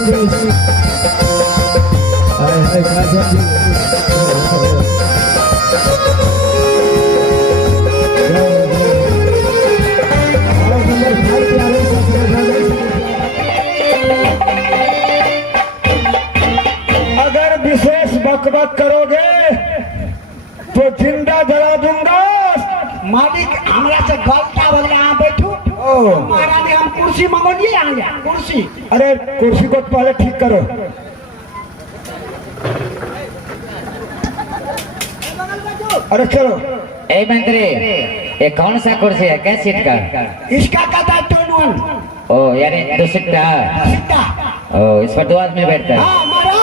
अगर विशेष बकबक करोगे तो जिंदा जला दूंगा। मालिक हमरा से गलता हो गया, यहाँ बैठू। महाराज हम कुर्सी मंगोलिए, यहाँ कुर्सी। अरे कुर्सी को पहले ठीक करो। अरे चलो। ए मंत्री, ये कौन सा कुर्सी है, क्या सीट का? इसका कहता है टोन वन। ओ यानी दो सीटा। ओ इस पर दो आदमी बैठता है। हाँ महाराज,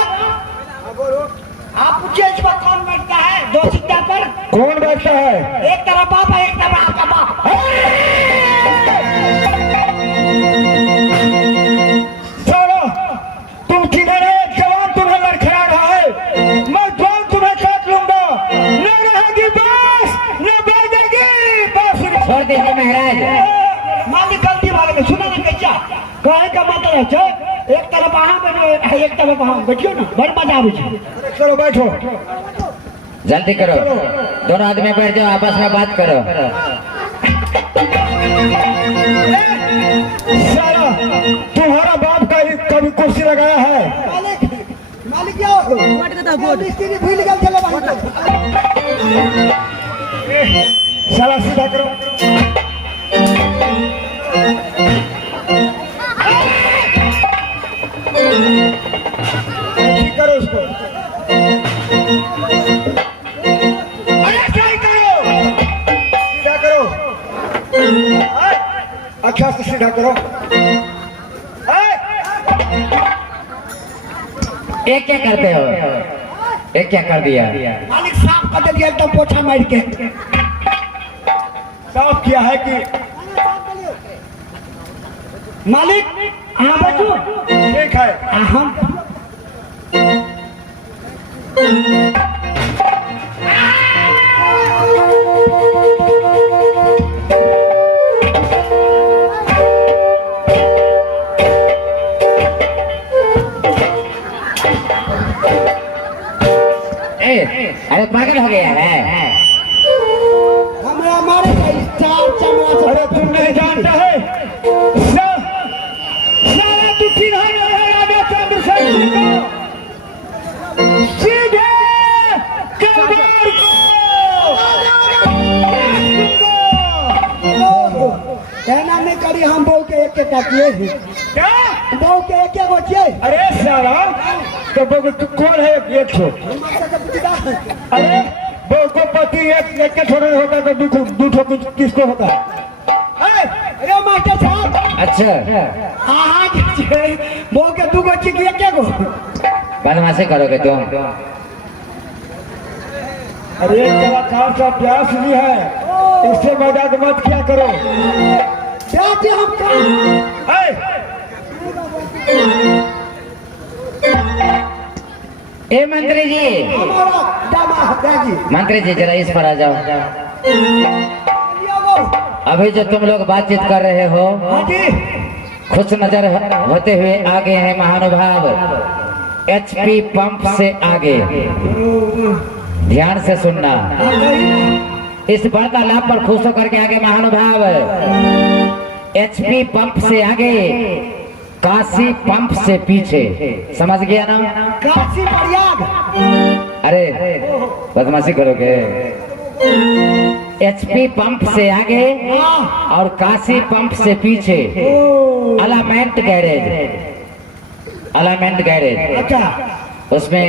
आप पूछिए इस पर कौन बैठता है दो सीटा पर? कौन बैठता है? एक तरफ बाप है, एक तरफ आपका बाप। चलो, तुम किधर है? जवान तुम्हें लड़खड़ा रहा है, मैं जवान तुम्हें काट लूंगा। न रहेगी बस, न बजेगी बांसुरी। छोड़ दीजिए महाराज। मालिक गलती वाले सुना ना कैसा कहे का मतलब है, एक तरफ वहाँ बैठो, एक तरफ वहाँ बैठियो ना, बड़ मजा आवे छै। चलो बैठो, जल्दी करो, दोनों आदमी बैठ जाओ, आपस में बात करो। साला तुम्हारा बाप का ही कभी कुर्सी लगाया है? मालिक क्या हो? मिस्त्री भूल गए चले बाहर। साला सीधा करो। ठीक करो उसको। अरे सही करो, सीधा करो। अच्छा से सीधा करो। ये क्या करते हो? ये क्या कर दिया? मालिक साफ कर दिया एकदम पोछा मार के। साफ किया है कि मालिक हाँ बैठो। ठीक है। हम अरे पागल हो गया है? हमें हमारे चार चमड़ा से। अरे तुम नहीं जानता है, सारा तू किन्होंने है राजा चंद्रशेखर को सीधे कमर को। कहना नहीं करी, हम बहू के एक एक किए क्या? बहू के एक एक बचिए। अरे सारा तो बहू तू कौन है? एक छो। अरे बहू को पति एक के छोड़ने होता तो दू ठो किसको होता है? अरे मास्टर साहब। अच्छा हाँ बहू के दू बच्ची की एक गो। बदमाशी करोगे तुम? अरे एक कलाकार का प्यास भी है, इससे मजाक मत किया करो। जाते हम ए मंत्री जी, मंत्री जी जरा इस पर आ जाओ। अभी जो तुम लोग बातचीत कर रहे हो, खुश नजर होते हुए आगे हैं महानुभाव एचपी पंप से आगे। ध्यान से सुनना, इस वार्तालाप पर खुश होकर के आगे महानुभाव एचपी पंप से आगे, काशी पंप से पीछे। समझ गया ना? काशी प्रयाग। अरे बदमाशी करोगे? एचपी पंप से आगे और काशी पंप से पीछे अलाइनमेंट गैरेज। अलाइनमेंट गैरेज, अच्छा उसमें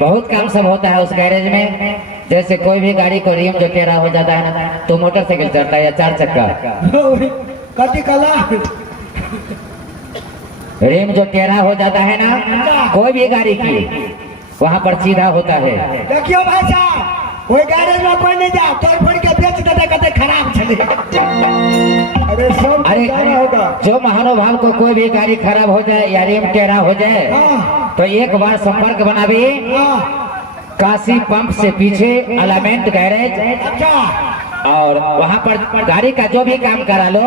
बहुत काम सब होता है उस गैरेज में। जैसे कोई भी गाड़ी को रिम जो टेढ़ा हो जाता है ना, तो मोटरसाइकिल चलता है या चार चक्का, कटी कला रिम जो टेढ़ा हो जाता है ना, कोई भी गाड़ी की, वहाँ पर सीधा होता है। देखियो भाई साहब, कोई गैरेज में कोई नहीं जा, तोड़ फोड़ के बेच देते, कहते खराब चले। अरे सब अरे जाना होगा। जो महानुभाव को कोई भी गाड़ी खराब हो जाए या रिम टेढ़ा हो जाए, तो एक बार संपर्क बनावे काशी पंप से पीछे अलाइनमेंट गैरेज। अच्छा और वहाँ पर गाड़ी का जो भी काम करा लो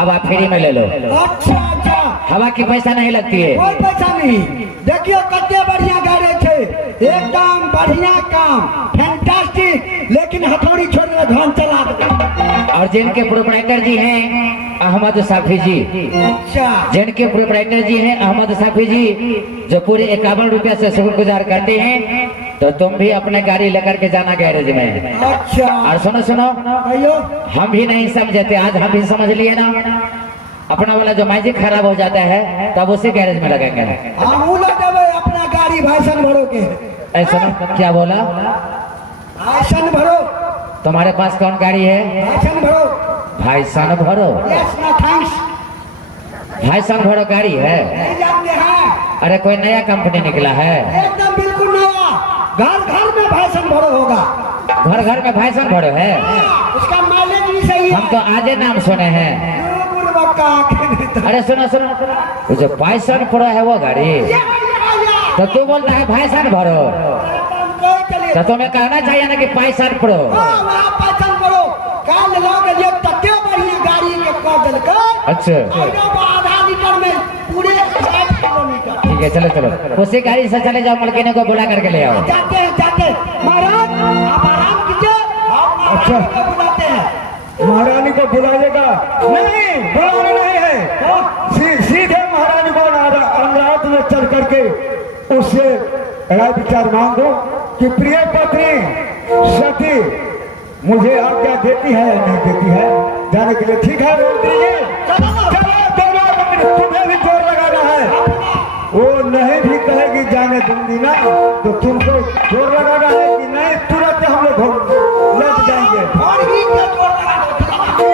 हवा फ्री में ले लो, अच्छा अच्छा, हवा की पैसा नहीं लगती है। कोई पैसा नहीं। देखियो कते बढ़िया गाड़ी छे, एकदम बढ़िया काम, फैंटास्टिक। लेकिन हथौड़ी छोड़ के धान चला दे। और जिनके प्रोपराइटर जी हैं अहमद साफी जी, अच्छा जिनके प्रोपराइटर जी हैं अहमद साफी जी, जो पूरे 51 रुपया से शुक्रगुजार करते हैं, तो तुम भी अपने गाड़ी लेकर के जाना गैरेज में। अच्छा, और सुनो सुनो, कहियो हम भी नहीं समझे थे, आज हम भी समझ लिए ना। अपना वाला जो मैजिक खराब हो जाता है तब उसी गैरेज में लगेंगे। हम उला देवे अपना गाड़ी भाईसन भरो के। ऐसा क्या बोला? भाईसन भरो, तुम्हारे पास कौन गाड़ी है? भाईसन भरो। भाई सन भरो, यस ना थैंक्स। भाई सन भरो गाड़ी है। नहीं जानते हैं, अरे कोई नया कंपनी निकला है? एकदम बिल्कुल नया। घर घर में भाईसन भरो होगा। घर घर में भाई सन भरो है। उसका माइलेज भी सही हम है। तो आजे नाम सुने हैं। अरे सुनो सुनो, वो जो पाइसन प्रो है वो गाड़ी, तो तू बोलता है भाई सन भरो, तो तुम्हें कहना चाहिए ना कि पाइसन प्रो। अच्छा आधा लीटर में पूरे 60 किलोमीटर। ठीक है, चलो चलो, उसी गाड़ी से चले जाओ, मलकिनी को बुला करके ले आओ। जाते हैं जाते हैं। महाराज आप आराम कीजिए, हम अच्छा। महारानी को बुलाते हैं। महारानी को बुलाइएगा? नहीं, बुलाना नहीं है। सीधे महारानी को रात में चल करके उससे राय विचार मांगो कि प्रिय पत्नी सती मुझे आज्ञा देती है या नहीं देती है जाने के लिए। ठीक है, रोक दीजिए। चलो तुम्हें भी जोर लगाना है। वो नहीं भी कहेगी जाने दूंगी ना, तो तुमको जोर लगाना है कि नहीं, तुरंत हम लोग लौट जाएंगे। और ही क्या जोर लगा दो।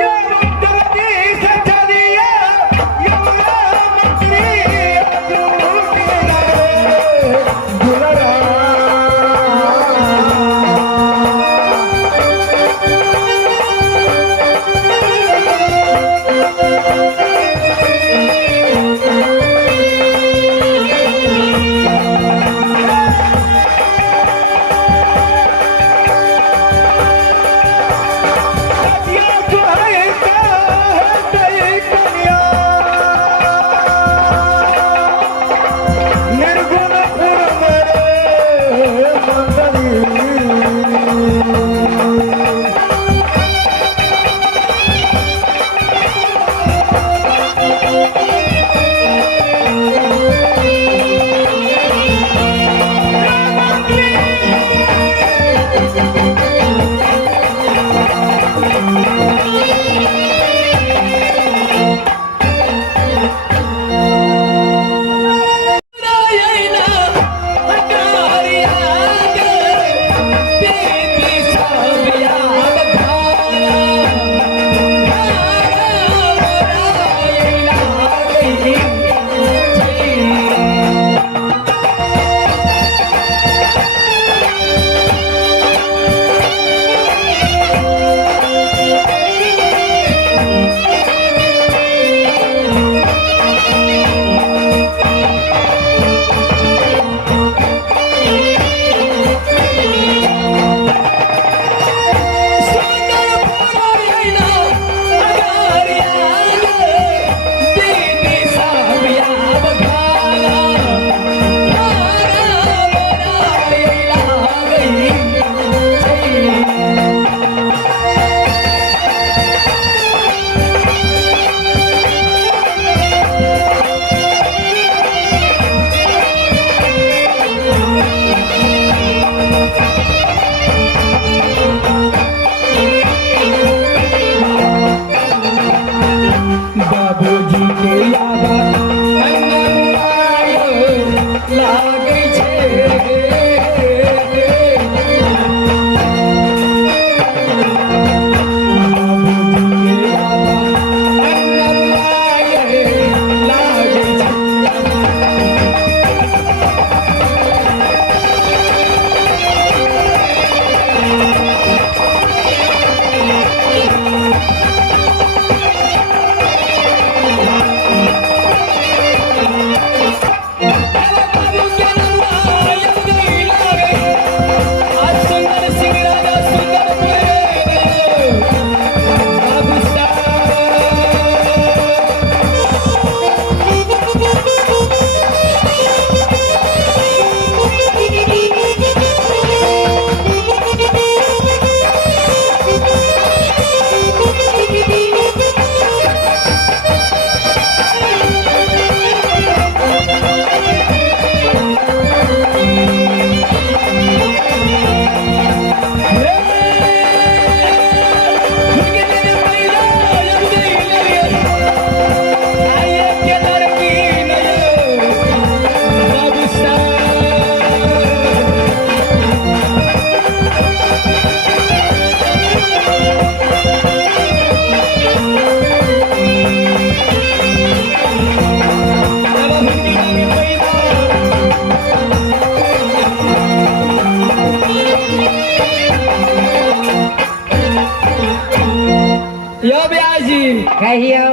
कहियो।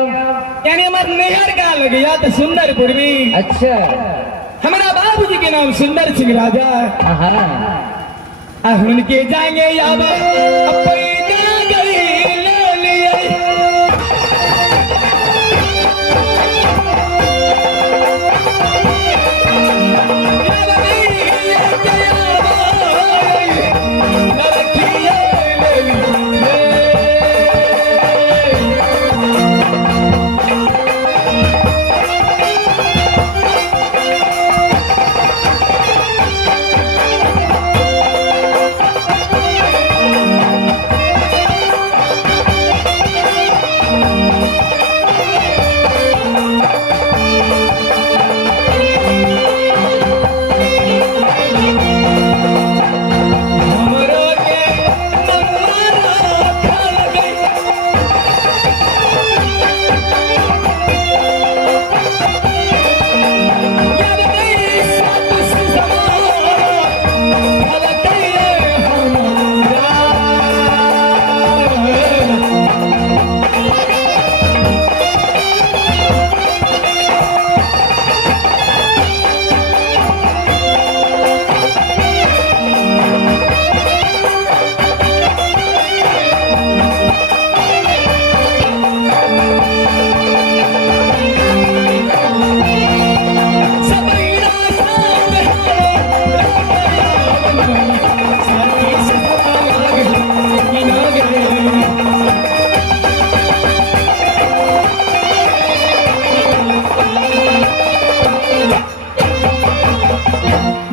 यानी हमारे नैहर का लग गया तो सुंदरपुर में। अच्छा। हमारा बाबूजी के नाम सुंदर सिंह राजा है। हाँ। उनके जाएंगे या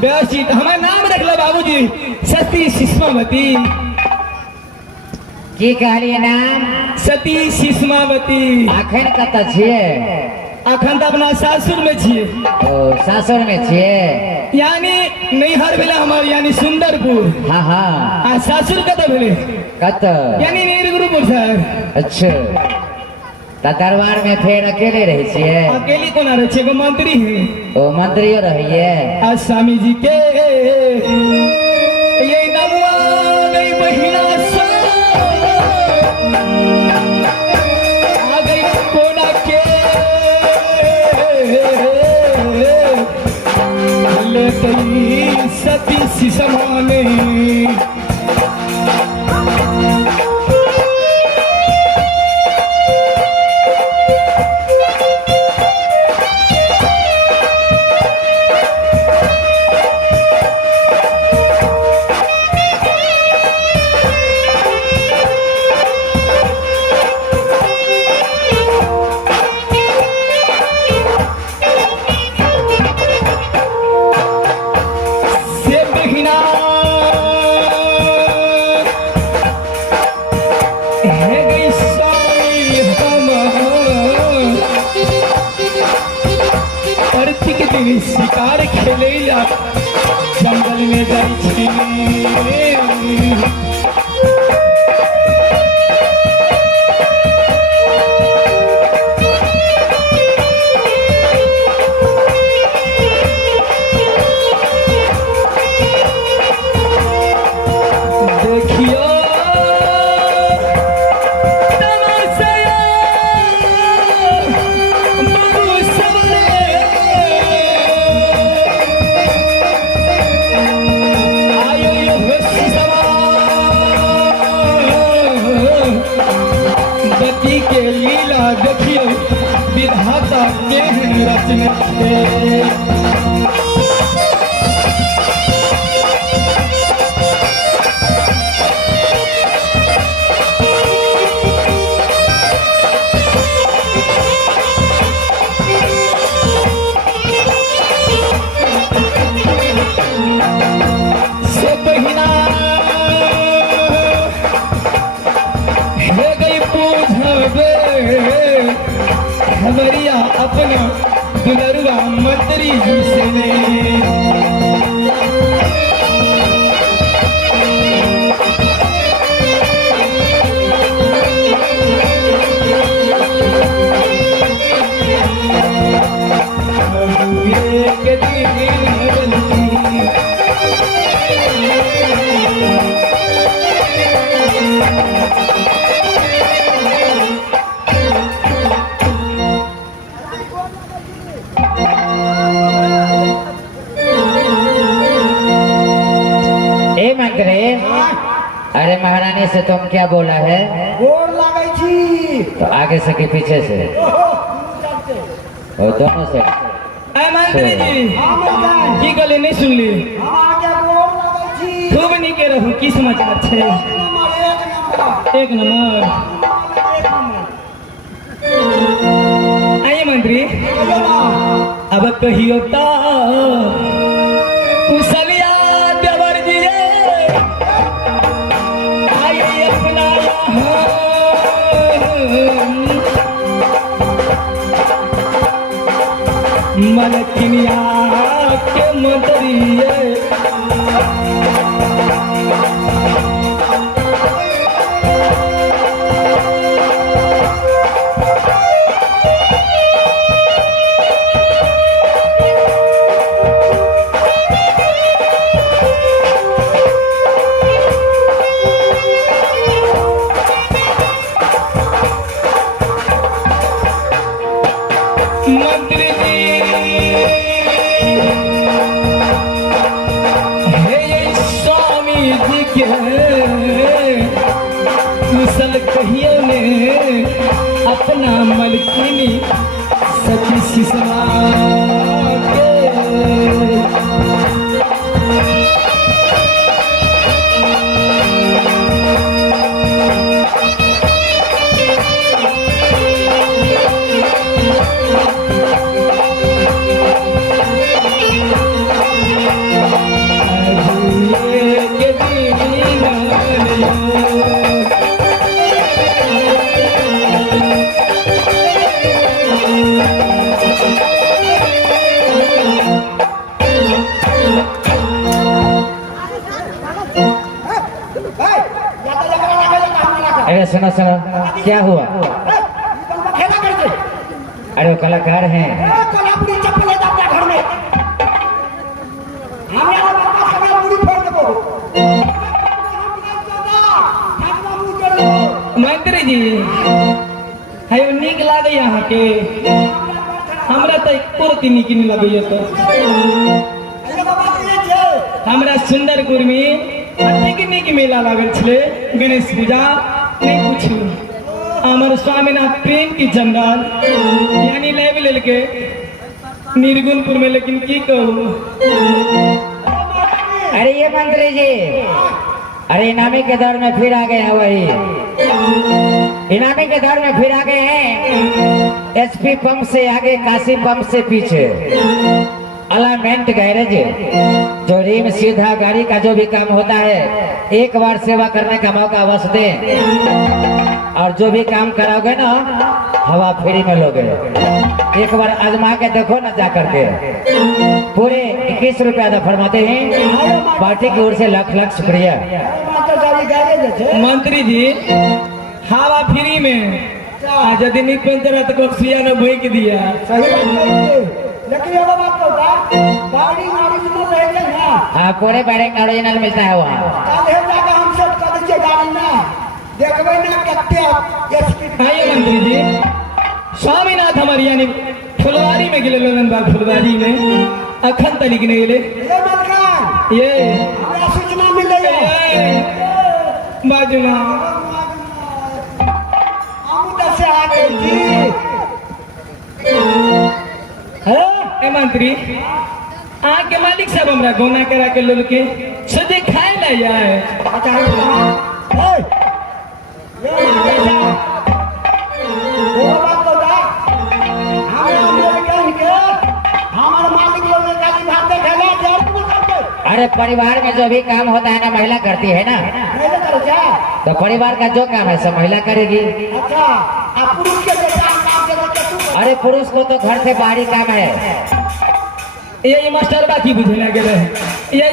व्यवस्थित हमारा नाम रख लो बाबूजी सती शिष्मावती। की कहलिए नाम? सती शिष्मावती। अखन कतऽ छियै? अखन तो अपना सासुर में छिए। ओ सासुर में छियै? यानी नैहर भेला हमार यानी सुंदरपुर। हाँ हाँ। आ सासुर कतऽ भेले? कतऽ? यानी नीलगिरीपुर सर। अच्छा। तो दरबार में फिर अकेले रहे छियै? अकेली कोना रहे छिए? एगो मंत्री है। ओ मंत्रियो रहिए? आ स्वामी जी के ये नमुआ गई बहिना सा आ गई कोना के ले गई सती शिशमाने। शिकार खेले जंगल में जाई। देखियो के लीला देखियो विधाता केहन रचना है। से बहिना हे गई पूछबे हमरिया अपना दुलरुआ मंत्री जी से से तुम क्या बोला है? गोर लागै छी। तो आगे से कि पीछे से? और दोनों से। मंत्री जी हम जान की गले नहीं सुनली? हम आगे गोर लागै छी। खूब नीके रहू, की समाचार छे? एक नंबर। आइए मंत्री, अब कहियो तो कुशलिया देवर जी आइए अपना यहाँ। मलकिनिया के मंत्रिये मंत्री जी हे स्वामी जी के कुशल कहिए ने अपना मलकिनी सती सिसवा के। अरे सुनो सुनो, क्या हुआ? खेला करके अरे वो कलाकार हैं। कोल्हापुरी चप्पल है अपना घर में। हम यहाँ बाबा सब पूरी फोड़ देबो। मंत्री जी है नीक लागे यहाँ के? हमरा तो एको नीक नहीं लगे। तो हमरा सुंदरपुर में अतेक नीक मेला लागल छे, गणेश पूजा नहीं पूछू। हमारे स्वामीनाथ प्रेम की जंगल यानी लेव लेके निर्गुणपुर में, लेकिन की कहूँ। अरे ये मंत्री जी, अरे इनामी के दौर में फिर आ गए हैं। वही इनामी के दौर में फिर आ गए हैं। एचपी पंप से आगे, काशी पंप से पीछे, अलाइनमेंट गैरेज, जो रिम सीधा गाड़ी का जो भी काम होता है, एक बार सेवा करने का मौका अवश्य दें। और जो भी काम कराओगे ना, हवा फ्री में लोगे। एक बार आजमा के देखो ना जा करके। पूरे 21 रुपया अदा फरमाते हैं। पार्टी की ओर से लाख लाख शुक्रिया। मंत्री जी हवा फ्री में आज यदि नहीं पंचरा तो कक्सिया ने भूक दिया। सही बात है, लेकिन ये बात होता गाड़ी ओरिजिनल रहेगा ना। हाँ, पूरे बैरिंग ओरिजिनल मिलता है वहाँ। कल है जाकर हम सब कर दीजिए गाड़ी ना, देखबे ना कितने एसपी। आइए मंत्री जी, स्वामीनाथ हमारे यानी फुलवारी में गिले लोगन फुलवारी में अखन तरीक ने गिले ये मलकान ये हमरा सूचना मिले बाजुमा हम उधर से आ गए जी। ए मंत्री आके मालिक साहब हमरा गोना करा के लोग के सदे खाए ला जाए। अच्छा ए ये बात तो जा हम लोग कह के हमारे मालिक लोग ने गाली भाग के खेला जड़ को करके। अरे परिवार में जो भी काम होता है ना, महिला करती है ना। नहीं करो क्या? तो परिवार का जो काम है सब महिला करेगी। अच्छा आप पुरुष के जैसा काम करके तू। अरे पुरुष को तो घर से बाहरी काम है। ये मास्टर बाकी बुझे ना गेले ये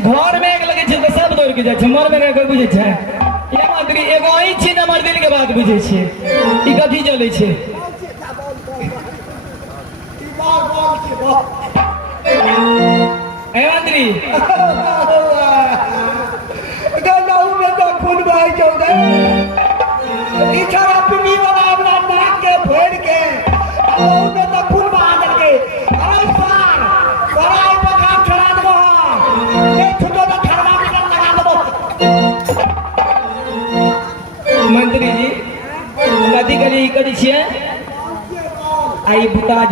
घर में एक लगे छै तो सब दौड़ के जाय छै, मर में कोई बुझे छै। ये मंत्री एगो ही छी नंबर दिन के बाद बुझे छै ई कथी चले छै। ए मंत्री गनाऊ में तो खून बह जाओगे। ई छोरा पिनी वाला अपना नाक के फोड़ के गनाऊ में तो खून बहा देके। अरे सार बड़ा पका छोड़ा दो। नहीं छुटो तो थर्मामीटर लगा दो। मंत्री जी कथी करी छियै आई बुता